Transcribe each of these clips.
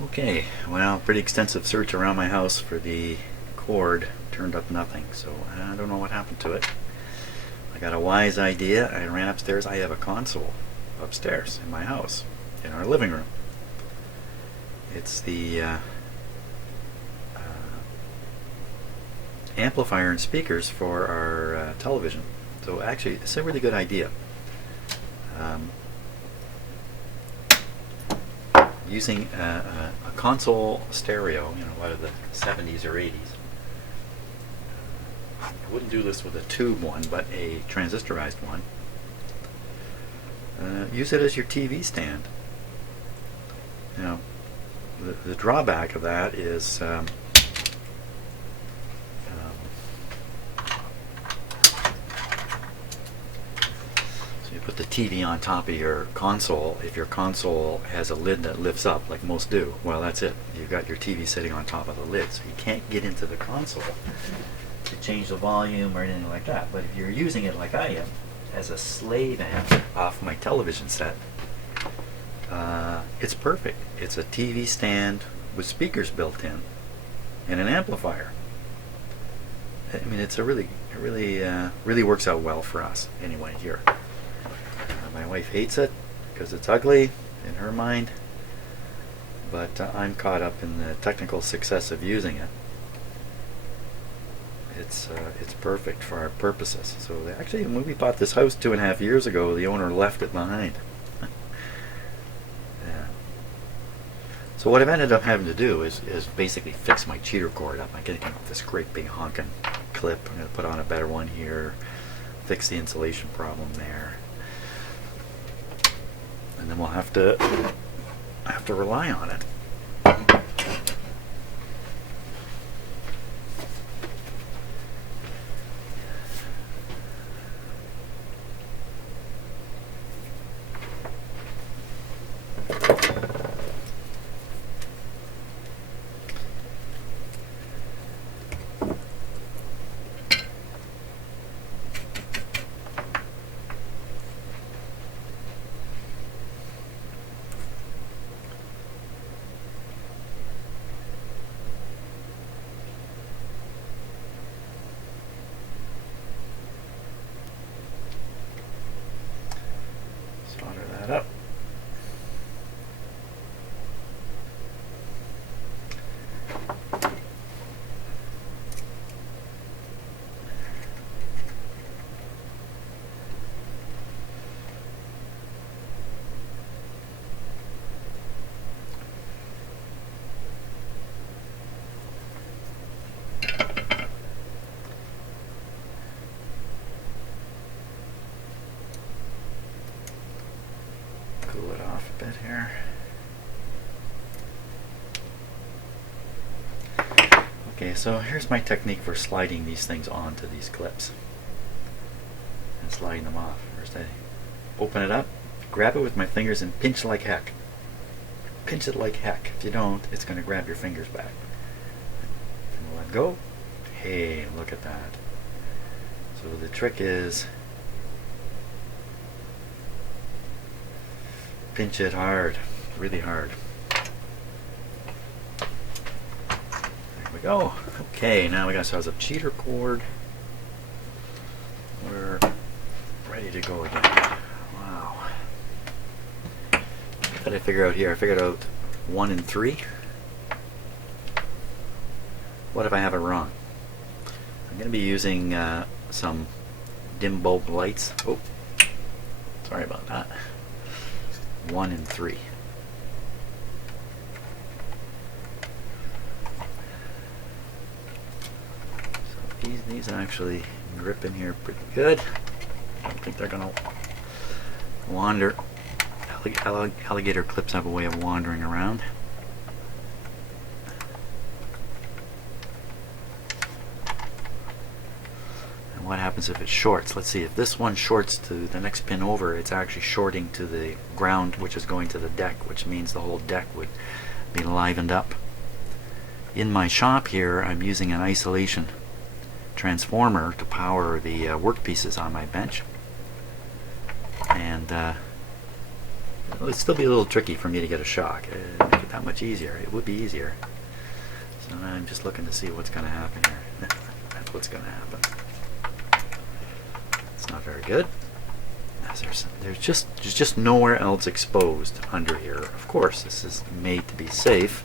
Okay, well, pretty extensive search around my house for the cord, turned up nothing, so I don't know what happened to it. I got a wise idea. I ran upstairs. I have a console upstairs in my house, in our living room. It's the amplifier and speakers for our television. So actually, it's a really good idea. Using a console stereo, out of the 70s or 80s. I wouldn't do this with a tube one, but a transistorized one. Use it as your TV stand. Now, the drawback of that is so you put the TV on top of your console. If your console has a lid that lifts up, like most do, well, that's it. You've got your TV sitting on top of the lid, so you can't get into the console to change the volume or anything like that. But if you're using it like I am, as a slave amp off my television set, it's perfect. It's a TV stand with speakers built in and an amplifier. I mean, it really works out well for us anyway here. My wife hates it because it's ugly in her mind, but I'm caught up in the technical success of using it. It's perfect for our purposes. So actually, when we bought this house 2.5 years ago, the owner left it behind. Yeah. So what I've ended up having to do is basically fix my cheater cord up. I'm getting this great big honking clip. I'm going to put on a better one here, fix the insulation problem there, and then we'll have to rely on it. Solder that up. Cool it off a bit here. Okay, so here's my technique for sliding these things onto these clips and sliding them off. First I open it up, grab it with my fingers and pinch like heck. Pinch it like heck. If you don't, it's going to grab your fingers back. And let go. Hey, look at that. So the trick is pinch it hard, really hard. There we go. Okay, now we got ourselves a cheater cord. We're ready to go again. Wow. What did I figure out here? I figured out 1 and 3. What if I have it wrong? I'm going to be using some dim bulb lights. Oh, sorry about that. 1 and 3. So these actually grip in here pretty good. I don't think they're gonna wander. Alligator clips have a way of wandering around. And what happens if it shorts? Let's see, if this one shorts to the next pin over, it's actually shorting to the ground, which is going to the deck, which means the whole deck would be livened up. In my shop here, I'm using an isolation transformer to power the workpieces on my bench. And It would still be a little tricky for me to get a shock. It'd make it that much easier. It would be easier. So now I'm just looking to see what's going to happen here. That's what's going to happen. It's not very good. There's just nowhere else exposed under here. Of course, this is made to be safe.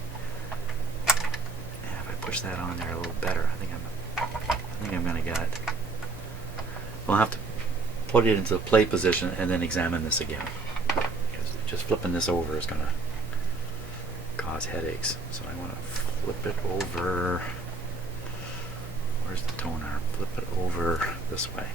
Yeah, if I push that on there a little better, I think I'm going to get it. We'll have to put it into the play position and then examine this again. Because just flipping this over is going to cause headaches. So I want to flip it over. Where's the tone arm? Flip it over this way.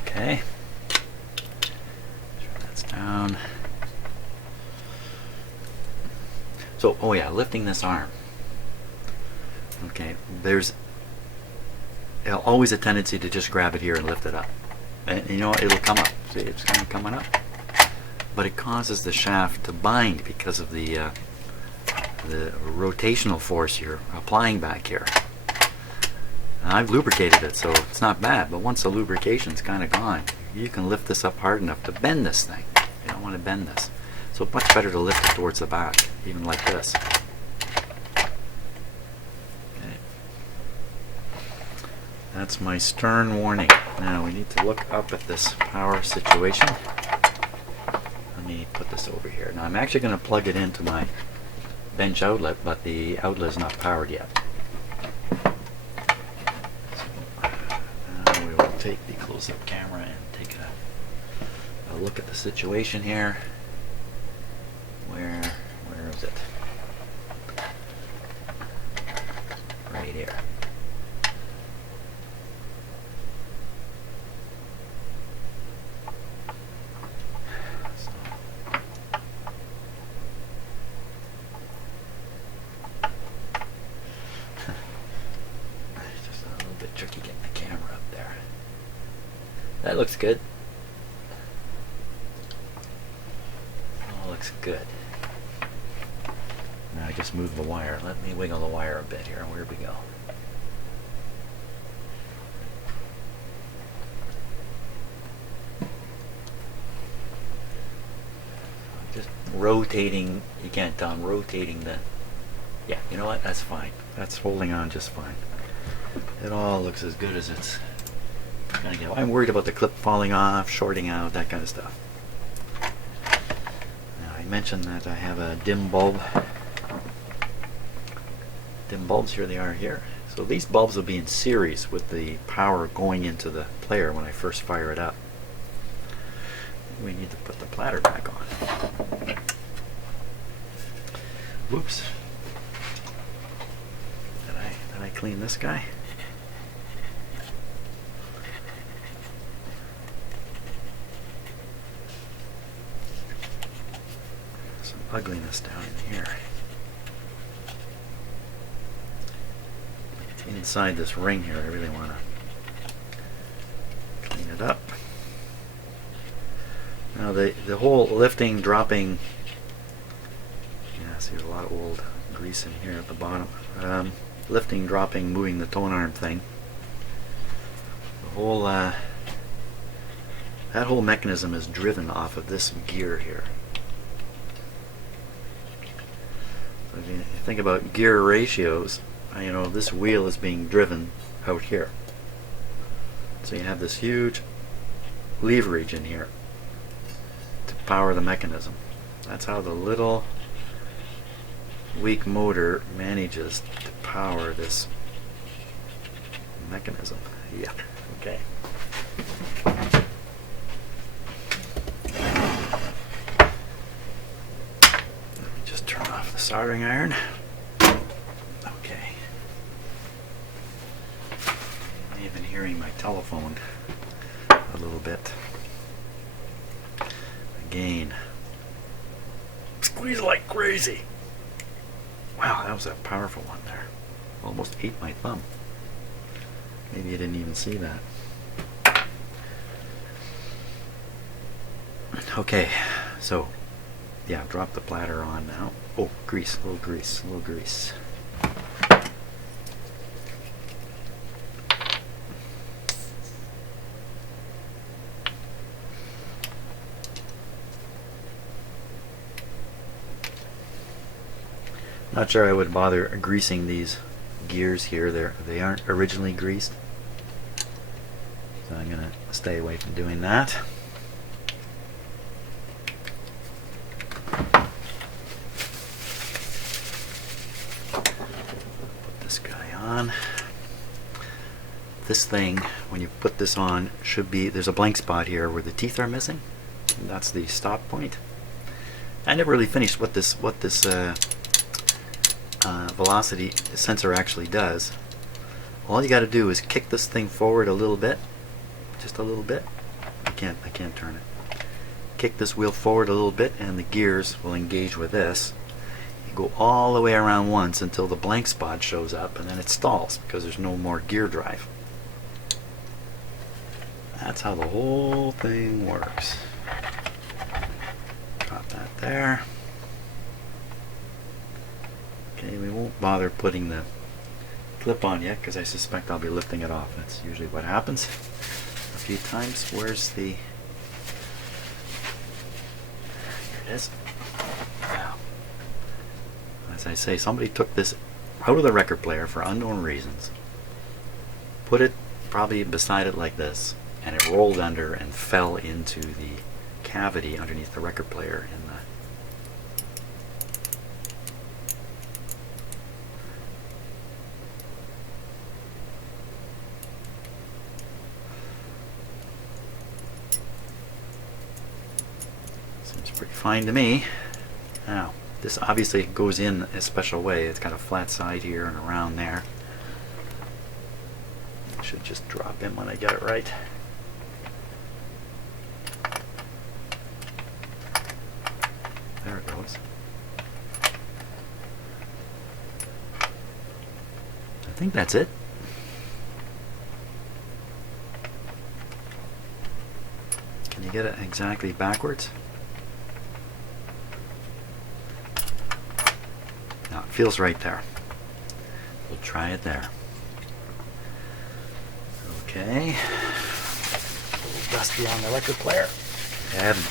Okay. Sure that's down. So, oh yeah, lifting this arm. Okay, there's always a tendency to just grab it here and lift it up. And you know what, it'll come up. See, it's kind of coming up. But it causes the shaft to bind because of the rotational force you're applying back here. And I've lubricated it, so it's not bad. But once the lubrication's kind of gone, you can lift this up hard enough to bend this thing. You don't want to bend this. So it's much better to lift it towards the back, even like this. That's my stern warning. Now we need to look up at this power situation. Let me put this over here. Now I'm actually going to plug it into my bench outlet, but the outlet is not powered yet. So now we will take the close-up camera and take a look at the situation here. Where is it? Right here. Tricky getting the camera up there. That looks good. All looks good. Now I just moved the wire. Let me wiggle the wire a bit here. Where'd we go? Just rotating. You can't tell I'm rotating the... Yeah, you know what? That's fine. That's holding on just fine. It all looks as good as it's gonna get. I'm worried about the clip falling off, shorting out, that kind of stuff. Now I mentioned that I have a dim bulb. Dim bulbs, here they are here. So these bulbs will be in series with the power going into the player when I first fire it up. We need to put the platter back on. Whoops. Did I clean this guy? Some ugliness down in here. Inside this ring here, I really want to clean it up. Now the whole lifting, dropping, yeah, see there's a lot of old grease in here at the bottom. Lifting, dropping, moving the tone arm thing. The whole that whole mechanism is driven off of this gear here. So if you think about gear ratios, you know, this wheel is being driven out here. So you have this huge leverage in here to power the mechanism. That's how the little weak motor manages to power this mechanism. Yeah. Okay. Let me just turn off the soldering iron. Okay. I may have been hearing my telephone a little bit. Again. Squeeze like crazy. Wow, that was a powerful one there. Almost ate my thumb. Maybe you didn't even see that. Okay, So, yeah, drop the platter on now. Oh, grease, a little grease, a little grease. Not sure I would bother greasing these gears here. They aren't originally greased, so I'm gonna stay away from doing that. Put this guy on. This thing, when you put this on, should be, there's a blank spot here where the teeth are missing. And that's the stop point. I never really finished what this velocity sensor actually does. All you got to do is kick this thing forward a little bit, just a little bit. I can't turn it. Kick this wheel forward a little bit, and the gears will engage with this. You go all the way around once until the blank spot shows up, and then it stalls because there's no more gear drive. That's how the whole thing works. Drop that there. Okay, we won't bother putting the clip on yet because I suspect I'll be lifting it off. That's usually what happens a few times. Where's the... Here it is. Now, as I say, somebody took this out of the record player for unknown reasons, put it probably beside it like this, and it rolled under and fell into the cavity underneath the record player in the... Seems pretty fine to me. Now, this obviously goes in a special way. It's got a flat side here and around there. It should just drop in when I get it right. There it goes. I think that's it. Can you get it exactly backwards? No, it feels right there. We'll try it there. Okay. A little dusty on the record player.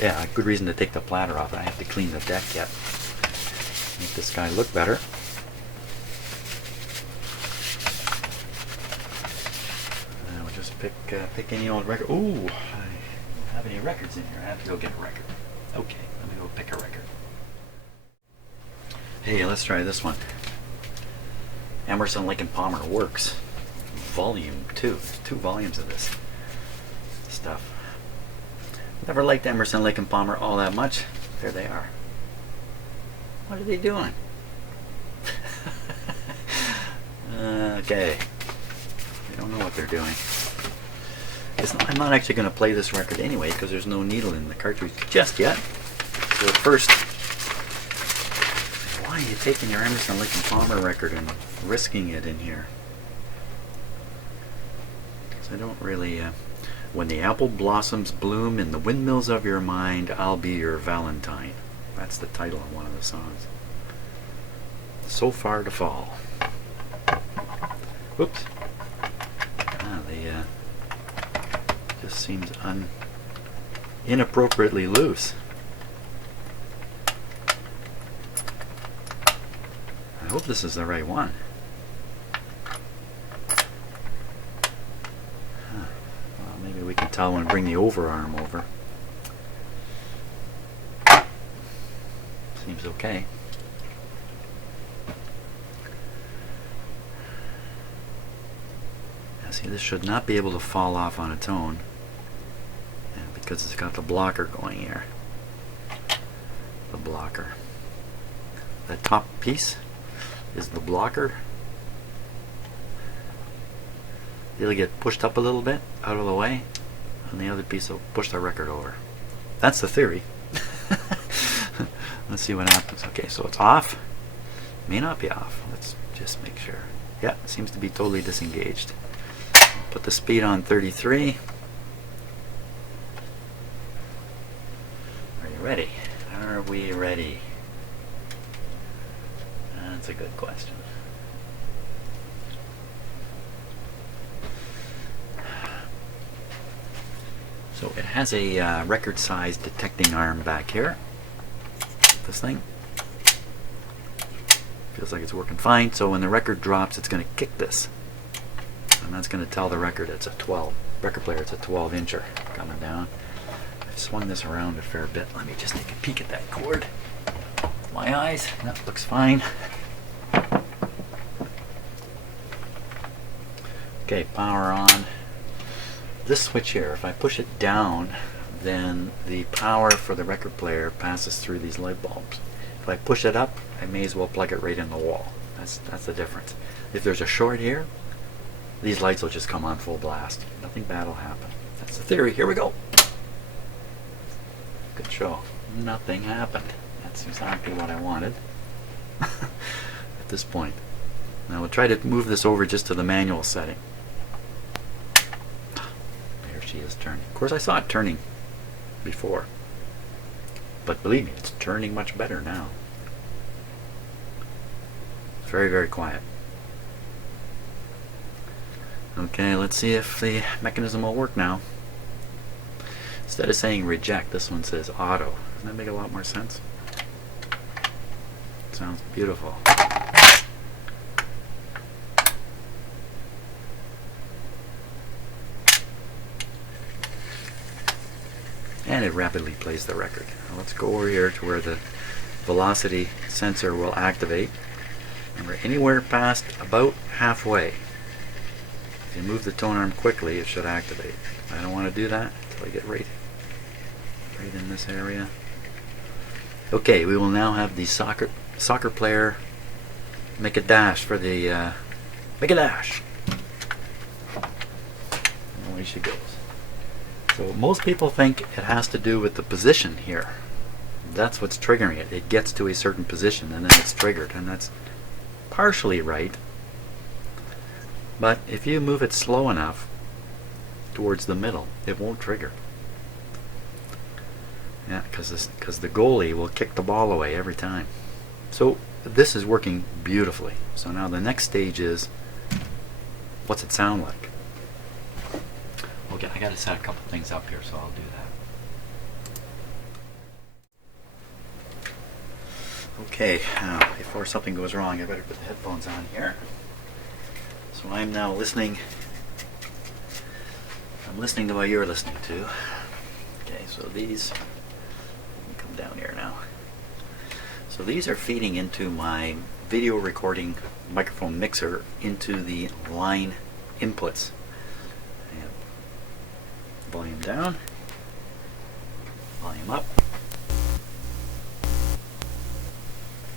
Yeah, good reason to take the platter off. I have to clean the deck yet. Make this guy look better. And we'll just pick any old record. Ooh, I don't have any records in here. I have to go get a record. Okay, let me go pick a record. Hey, let's try this one. Emerson, Lake and Palmer Works, Volume 2. There's 2 volumes of this stuff. Never liked Emerson, Lake and Palmer all that much. There they are. What are they doing? Okay. They don't know what they're doing. I'm not actually going to play this record anyway because there's no needle in the cartridge just yet. So first, why are you taking your Emerson, Lake and Palmer record and risking it in here? Because I don't really... When the apple blossoms bloom in the windmills of your mind, I'll be your Valentine. That's the title of one of the songs. So far to fall. Whoops. They just seems inappropriately loose. I hope this is the right one. Maybe we can tell when we bring the overarm over. Seems okay. Now see, this should not be able to fall off on its own, and because it's got the blocker going here. The blocker. That top piece is the blocker. It'll get pushed up a little bit out of the way, and the other piece will push the record over. That's the theory. Let's see what happens. Okay, so it's off. May not be off. Let's just make sure. Yeah, it seems to be totally disengaged. Put the speed on 33. Are you ready? Are we ready? That's a good question. So it has a record size detecting arm back here. This thing feels like it's working fine, so when the record drops it's going to kick this, and that's going to tell the record it's a 12 record player, it's a 12-incher coming down. I've swung this around a fair bit. Let me just take a peek at that cord with my eyes. That looks fine. Okay, power on. This switch here, if I push it down, then the power for the record player passes through these light bulbs. If I push it up, I may as well plug it right in the wall. That's the difference. If there's a short here, these lights will just come on full blast. Nothing bad will happen. That's the theory. Here we go. Good show. Nothing happened. That's exactly what I wanted at this point. Now we'll try to move this over just to the manual setting. There she is turning. Of course I saw it turning before, but believe me, it's turning much better now. It's very, very quiet. Okay, let's see if the mechanism will work now. Instead of saying reject, this one says auto. Doesn't that make a lot more sense? Sounds beautiful. And it rapidly plays the record. Now let's go over here to where the velocity sensor will activate. And we're anywhere past about halfway. If you move the tone arm quickly, it should activate. I don't want to do that until I get right in this area. Okay, we will now have the soccer player make a dash for the make a dash. And away she goes. So most people think it has to do with the position here. That's what's triggering it. It gets to a certain position and then it's triggered, and that's partially right. But if you move it slow enough towards the middle, it won't trigger. Yeah, because the goalie will kick the ball away every time. So this is working beautifully. So now the next stage is, what's it sound like? Okay, I got to set a couple things up here, so I'll do that. Okay, before something goes wrong, I better put the headphones on here. So I'm now listening. I'm listening to what you're listening to. Okay, so these, let me come down here now. So these are feeding into my video recording microphone mixer into the line inputs. And volume down, volume up.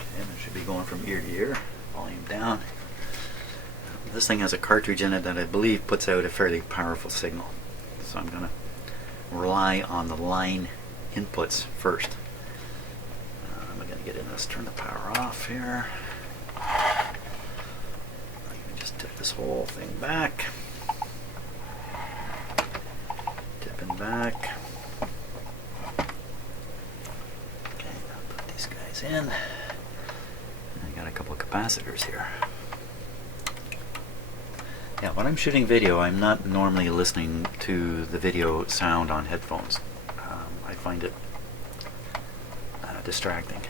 Okay, that should be going from ear to ear. Volume down. This thing has a cartridge in it that I believe puts out a fairly powerful signal. So I'm going to rely on the line inputs first. I'm going to get in this, turn the power off here. Let me just tip this whole thing back. Tipping back. Okay, I'll put these guys in. I got a couple of capacitors here. Yeah, when I'm shooting video, I'm not normally listening to the video sound on headphones. I find it distracting.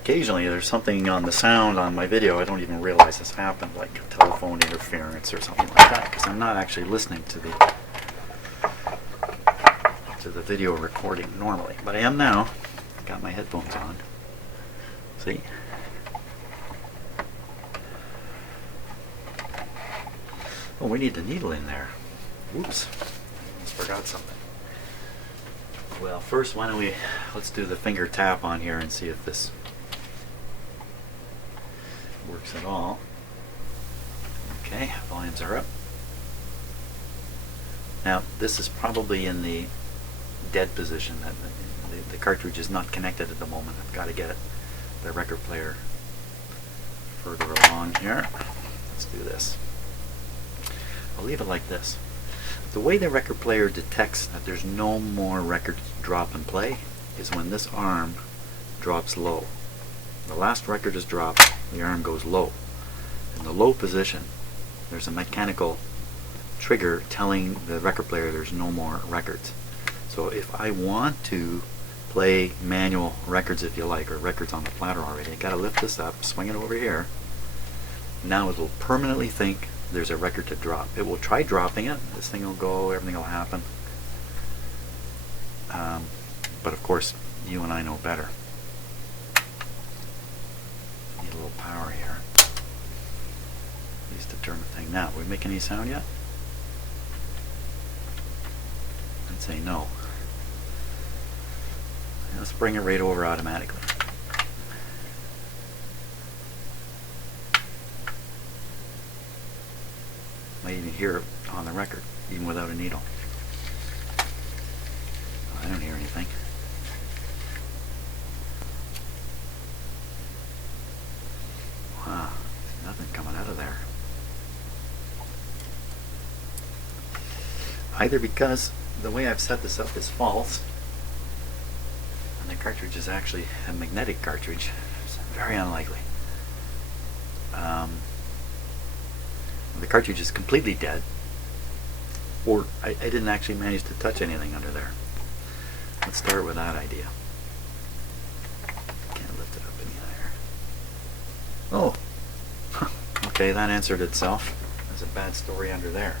Occasionally there's something on the sound on my video I don't even realize has happened, like telephone interference or something like that, because I'm not actually listening to the video recording normally. But I am now. Got my headphones on. See? Oh, we need the needle in there. Whoops. Almost forgot something. Well, first, let's do the finger tap on here and see if this works at all. Okay, volumes are up. Now, this is probably in the dead position. The cartridge is not connected at the moment. I've got to get the record player further along here. Let's do this. I'll leave it like this. The way the record player detects that there's no more records drop and play is when this arm drops low. The last record is dropped, the arm goes low. In the low position, there's a mechanical trigger telling the record player there's no more records. So if I want to play manual records, if you like, or records on the platter already, I gotta lift this up, swing it over here. Now it will permanently think there's a record to drop. It will try dropping it, this thing will go, everything will happen. But of course, you and I know better. Need a little power here. At least to turn the thing. Now, we make any sound yet? I'd say no. Let's bring it right over automatically. Might even hear it on the record, even without a needle. I don't hear anything. Wow, nothing coming out of there. Either because the way I've set this up is false, and the cartridge is actually a magnetic cartridge. It's very unlikely. The cartridge is completely dead, or I didn't actually manage to touch anything under there. Let's start with that idea. Can't lift it up any higher. Oh! Okay, that answered itself. There's a bad story under there.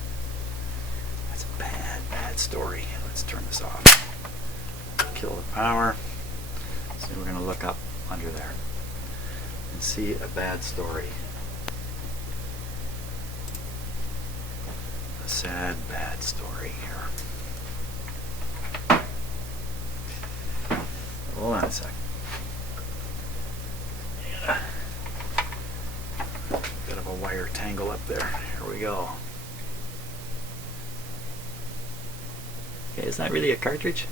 That's a bad story. Let's turn this off. Kill the power. So we're going to look up under there and see a bad story. A sad, bad story here. Hold on a sec. Bit of a wire tangle up there. Here we go. Okay, is that really a cartridge?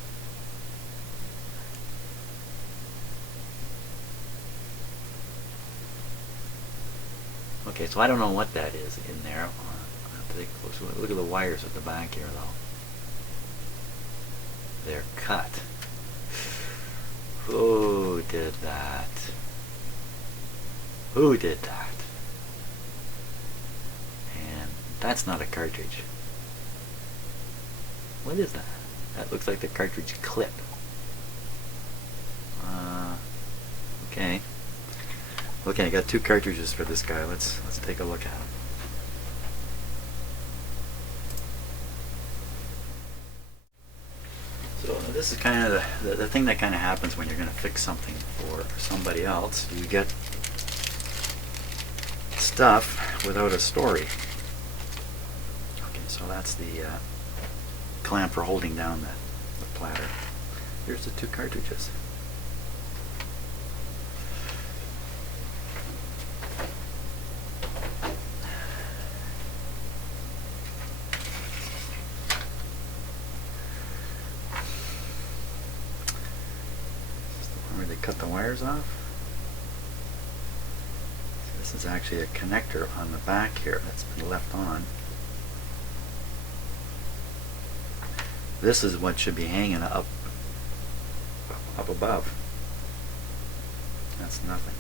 Okay, so I don't know what that is in there. I'll have to take a closer look. Look at the wires at the back here, though. They're cut. Who did that? Who did that? And that's not a cartridge. What is that? That looks like the cartridge clip. Okay. Okay, I got two cartridges for this guy. Let's take a look at him. So this is kind of the thing that kind of happens when you're going to fix something for somebody else. You get stuff without a story. Okay, so that's the clamp for holding down the platter. Here's the two cartridges. Where they cut the wires off. This is actually a connector on the back here that's been left on. This is what should be hanging up above. That's nothing.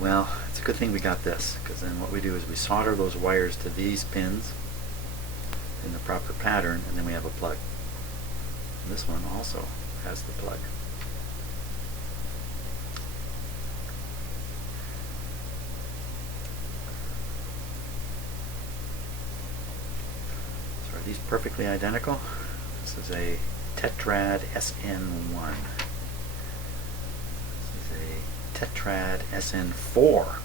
Well, it's a good thing we got this, because then what we do is we solder those wires to these pins in the proper pattern, and then we have a plug. And this one also has the plug. So are these perfectly identical? This is a Tetrad SN1. This is a Tetrad SN4.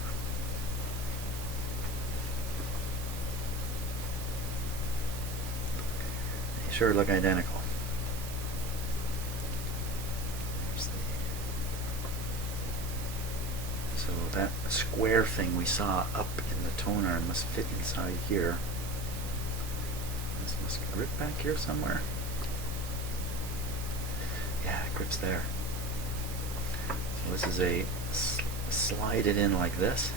They sure look identical. So that square thing we saw up in the tone arm must fit inside here. This must grip back here somewhere. Yeah, it grips there. So this is a slide it in like this.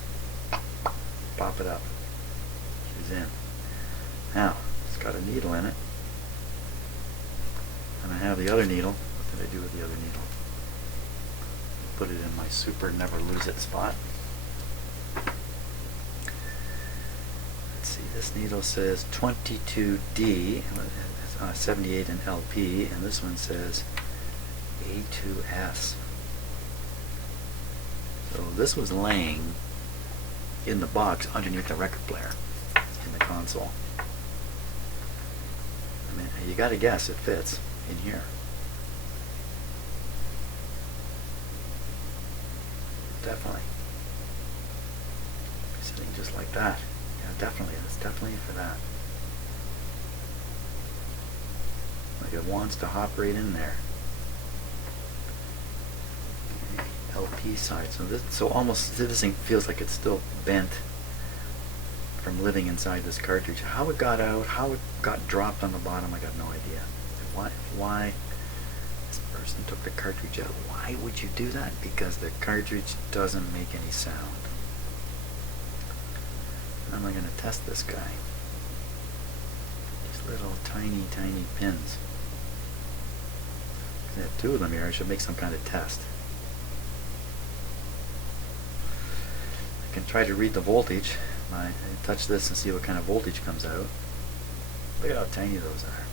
Pop it up. She's in. Now, it's got a needle in it. And I have the other needle. What did I do with the other needle? Put it in my super never lose it spot. Let's see, this needle says 22D, 78 in LP, and this one says A2S. So this was laying in the box underneath the record player in the console. I mean, you gotta guess it fits in here. Definitely. Sitting just like that. Yeah, definitely. That's definitely for that. Like it wants to hop right in there. Okay, LP side. So almost this thing feels like it's still bent from living inside this cartridge. How it got out, how it got dropped on the bottom, I got no idea. Why this person took the cartridge out? Why would you do that? Because the cartridge doesn't make any sound. How am I going to test this guy? These little tiny pins. I have two of them here. I should make some kind of test. I can try to read the voltage. I touch this and see what kind of voltage comes out. Look at how tiny those are.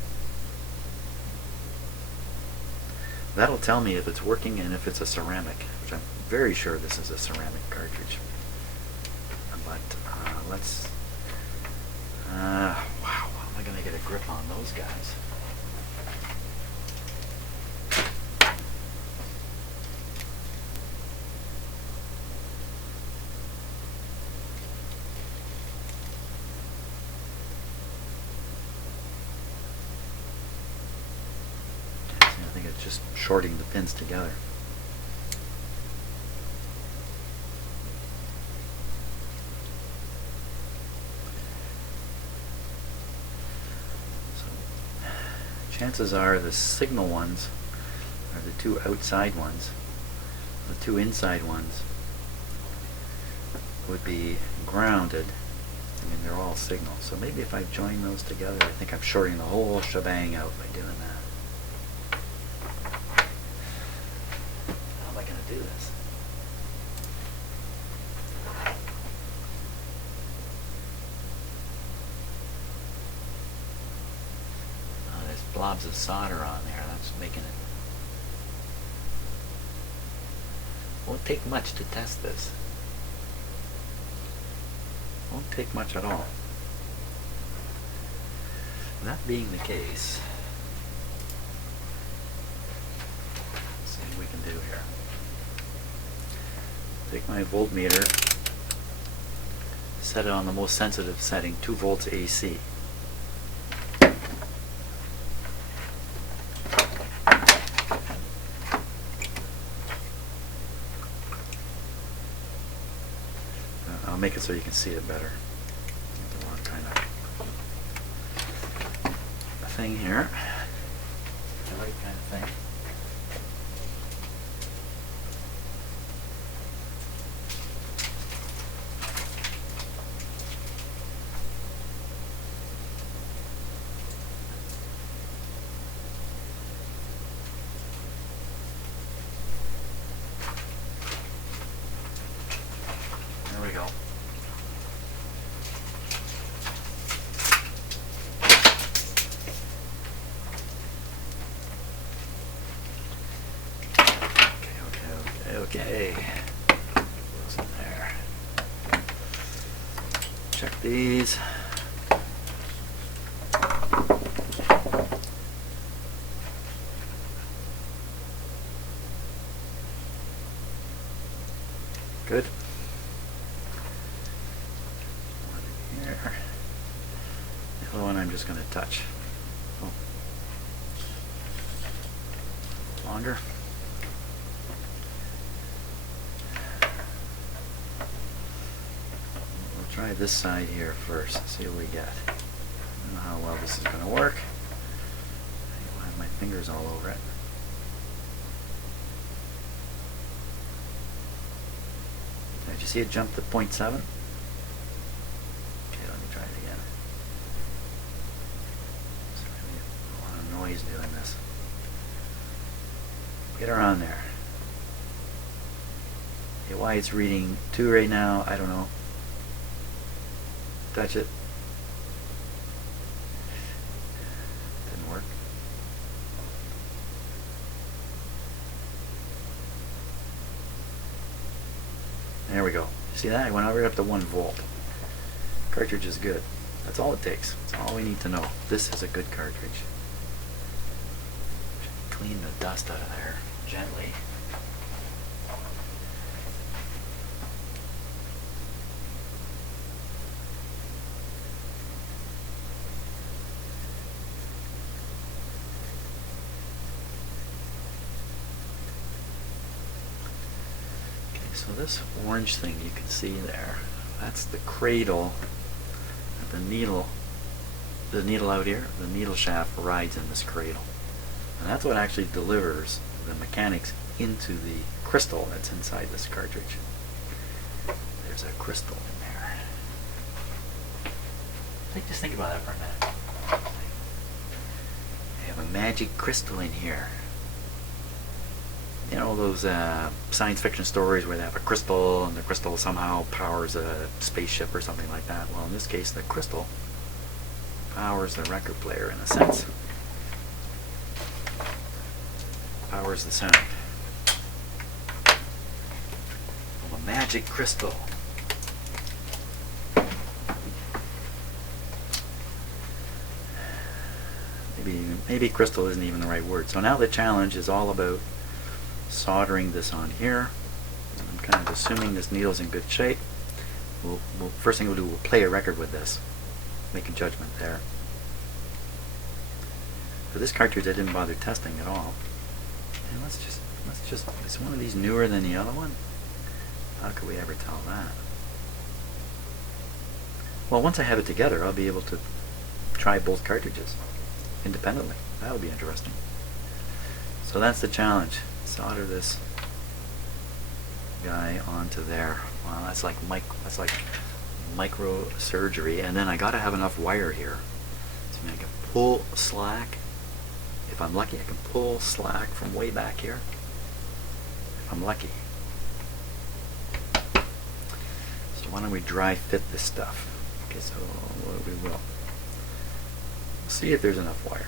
That'll tell me if it's working and if it's a ceramic, which I'm very sure this is a ceramic cartridge. But let's... wow, how am I going to get a grip on those guys? I think it's just shorting the pins together. So, chances are the signal ones are the two outside ones. The two inside ones would be grounded. I mean, they're all signal. So maybe if I join those together, I think I'm shorting the whole shebang out by doing that. Do this. There's blobs of solder on there. That's making it. Won't take much to test this. Won't take much at all. That being the case, let's see what we can do here. Take my voltmeter, set it on the most sensitive setting, 2 volts AC. I'll make it so you can see it better. The wrong kind of thing here. The right kind of thing. There we go. Okay. What's in there? Check these. Good. One in here. The other one I'm just going to touch. Oh. Longer. We'll try this side here first, see what we get. I don't know how well this is going to work. I have my fingers all over it. Did you see it jump to 0.7? Okay, let me try it again. There's really a lot of noise doing this. Get her on there. Okay, why it's reading 2 right now, I don't know. Touch it. Didn't work. There we go. See that? I went right up to 1 volt. Cartridge is good. That's all it takes. That's all we need to know. This is a good cartridge. Clean the dust out of there gently. So this orange thing you can see there, that's the cradle that the needle out here, the needle shaft rides in this cradle. And that's what actually delivers the mechanics into the crystal that's inside this cartridge. There's a crystal in there. Just think about that for a minute. I have a magic crystal in here. You know those science fiction stories where they have a crystal and the crystal somehow powers a spaceship or something like that? Well, in this case, the crystal powers the record player in a sense. Powers the sound. From a magic crystal. Maybe crystal isn't even the right word. So now the challenge is all about soldering this on here. I'm kind of assuming this needle's in good shape. First thing we'll do, we'll play a record with this. Make a judgment there. For this cartridge I didn't bother testing at all. And let's just, is one of these newer than the other one? How could we ever tell that? Well, once I have it together, I'll be able to try both cartridges independently. That'll be interesting. So that's the challenge. Solder this guy onto there. Wow, that's like micro surgery. And then I got to have enough wire here. So I can pull slack. If I'm lucky, I can pull slack from way back here. If I'm lucky. So why don't we dry fit this stuff? Okay, so we will. See if there's enough wire.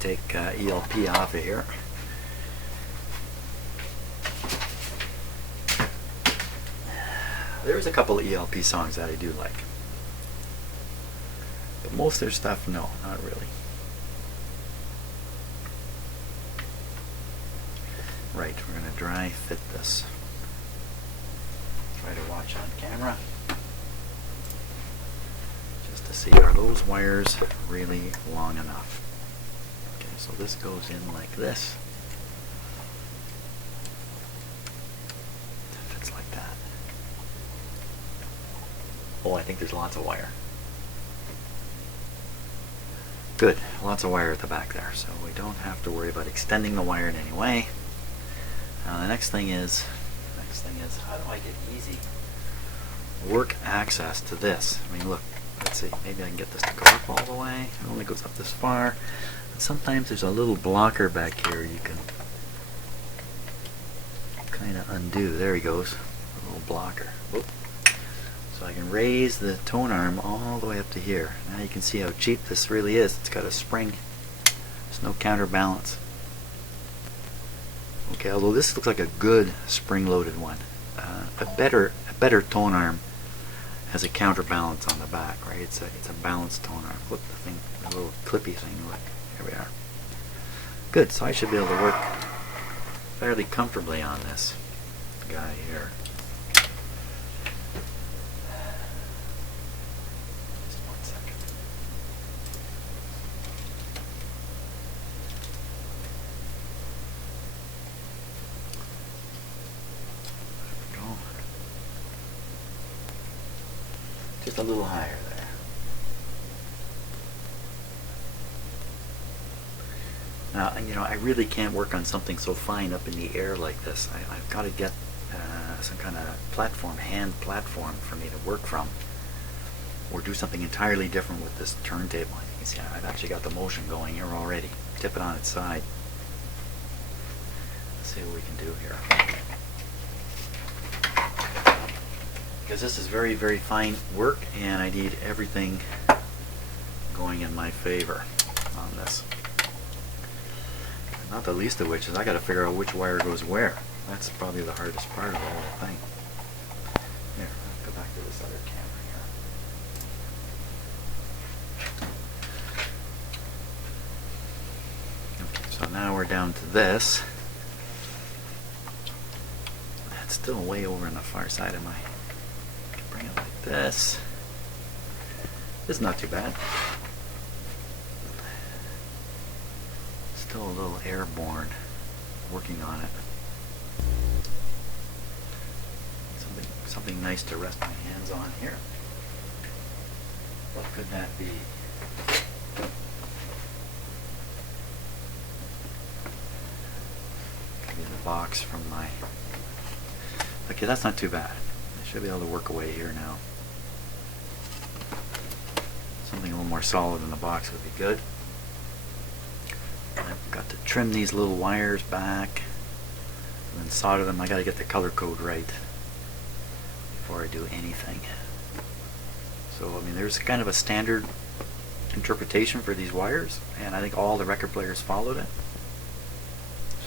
Take ELP off of here. There's a couple of ELP songs that I do like, but most of their stuff, no, not really. Right, we're going to dry fit this. Try to watch on camera just to see, are those wires really long enough? So this goes in like this. It fits like that. Oh, I think there's lots of wire. Good, lots of wire at the back there, so we don't have to worry about extending the wire in any way. Now the next thing is how do I get easy work access to this? I mean, look, let's see, maybe I can get this to go up all the way. It only goes up this far. Sometimes there's a little blocker back here you can kind of undo. There he goes, a little blocker. Whoop. So I can raise the tone arm all the way up to here. Now you can see how cheap this really is. It's got a spring. There's no counterbalance. Okay, although this looks like a good spring-loaded one. A better tone arm has a counterbalance on the back, right? It's a balanced tone arm. Look, the thing, the little clippy thing. Look. Here we are. Good, so I should be able to work fairly comfortably on this guy here. Just 1 second. There we go. Just a little higher there. Now, you know, I really can't work on something so fine up in the air like this. I've got to get some kind of platform, hand platform for me to work from. or do something entirely different with this turntable. You can see I've actually got the motion going here already. Tip it on its side. Let's see what we can do here. Because this is very, very fine work, and I need everything going in my favor on this. Not the least of which is I got to figure out which wire goes where. That's probably the hardest part of the whole thing. Here, let's go back to this other camera here. Okay, so now we're down to this. That's still way over on the far side of my... Bring it like this. This is not too bad. Still a little airborne. Working on it. Something nice to rest my hands on here. What could that be? Could be the box from my... Okay, that's not too bad. I should be able to work away here now. Something a little more solid in the box would be good. I've got to trim these little wires back and then solder them. I got to get the color code right before I do anything. So, I mean, there's kind of a standard interpretation for these wires, and I think all the record players followed it.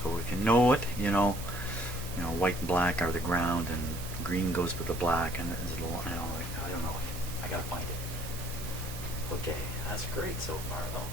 So if you know it, you know, white and black are the ground, and green goes with the black, and there's a little, I don't know, I gotta find it. Okay, that's great so far though.